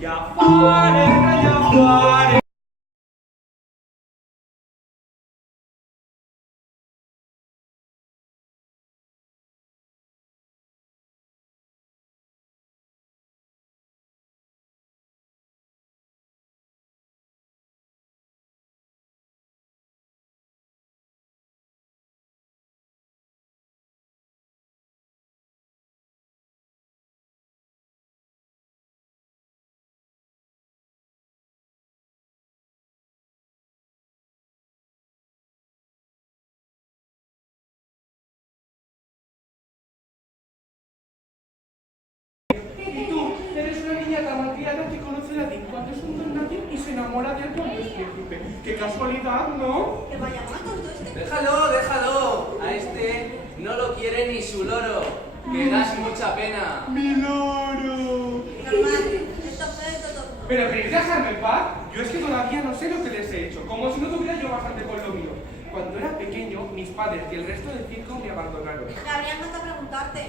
Jafar, era Jafar. Y tú, eres una niña tan malcriada que conoce a Latín cuando es un don nadie y se enamora de él cuando es príncipe. ¡Qué casualidad!, ¿no? Que vaya mato este. Déjalo, déjalo. A este no lo quiere ni su loro, que das mucha pena. ¡Mi loro! Normal, esto fue todo. Pero queréis dejarme en paz. Yo es que todavía no sé lo que les he hecho, como si no tuviera yo bastante con lo mío. Cuando era pequeño, mis padres y el resto del circo me abandonaron. Gabriel, no te preguntarte.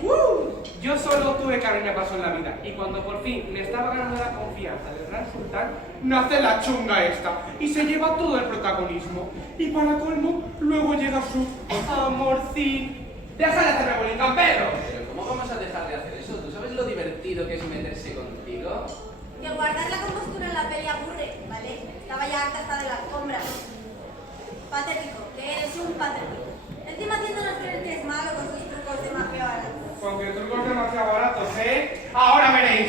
Yo solo tuve que abrirme paso en la vida, y cuando por fin me estaba ganando la confianza del gran sultán, nace la chunga esta, y se lleva todo el protagonismo. Y para colmo, luego llega su amorcito. ¡Deja de hacerme bullying, campero! Pero ¿cómo vamos a dejar de hacer eso? ¿Tú sabes lo divertido que es meterse contigo? Que guardar la compostura en la peli aburre, ¿vale? Estaba ya harta hasta de la alfombra. Patético, que eres un patético. Encima haciéndonos creer que es malo con sus trucos de magia baratos. Con que trucos demasiado baratos, ¿eh? Ahora veréis.